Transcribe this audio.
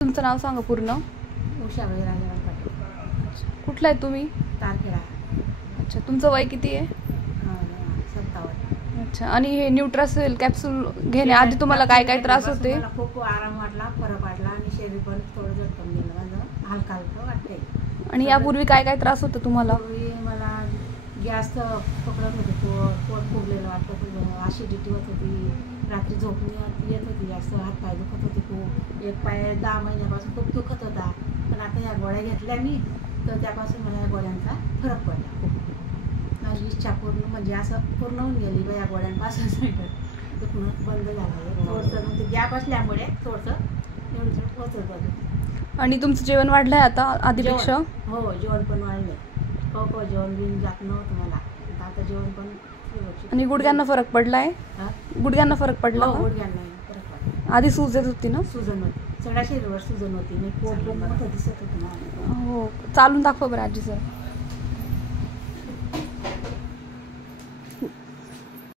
तुमचं नाव सांगा पूर्ण. उषा राजाराम पाटील. कुठला आहे तुम्ही? तारखेडा. अच्छा, तुमचं वय किती आहे? 57. अच्छा, आणि हे न्यूट्रासेल कॅप्सूल घेण्याआधी तुम्हाला काय काय त्रास होते? मला खूप आराम वाटला, फरक वाटला आणि शरीर पण थोडं झटकून गेलं, माझं हलका हलका वाटते. आणि यापूर्वी काय काय त्रास होता तुम्हाला? पूर्वी मला गॅस पकडत होते, पोट फुगलेलं वाटतं, ॲसिडिटी होत होती, रात्री झोप येत होती, जास्त हातपाय दुखत होते खूप. एक पाय 10 महिन्यापासून खूप दुखत होता, पण आता या गोळ्या घेतल्या मी तर त्यापासून मला या गोळ्यांचा फरक पडला खूप. माझी इच्छा पूर्ण म्हणजे असं पूर्ण होऊन गेली बा या गोळ्यांपासून. दुखणं बंद झालं थोडंसं, म्हणजे गॅप असल्यामुळे थोडंसं एवढं पोचत होतं. आणि तुमचं जेवण वाढलंय आता आधीपेक्षा? हो, जेवण पण वाढलंय. हो, जेवण बिन जात नव्हतं मला, आता जेवण पण. आणि गुडघ्यांना फरक पडलाय? गुडघ्यांना फरक पडला? गुडघ्यांना फरक पडला. आधी सूज येत होती ना? सुजन होती, सगळ्या शरीरावर सुजन होती, मी पोट मोठं दिसत होतं ना. हो, चालून दाखवा बरं आजी सर.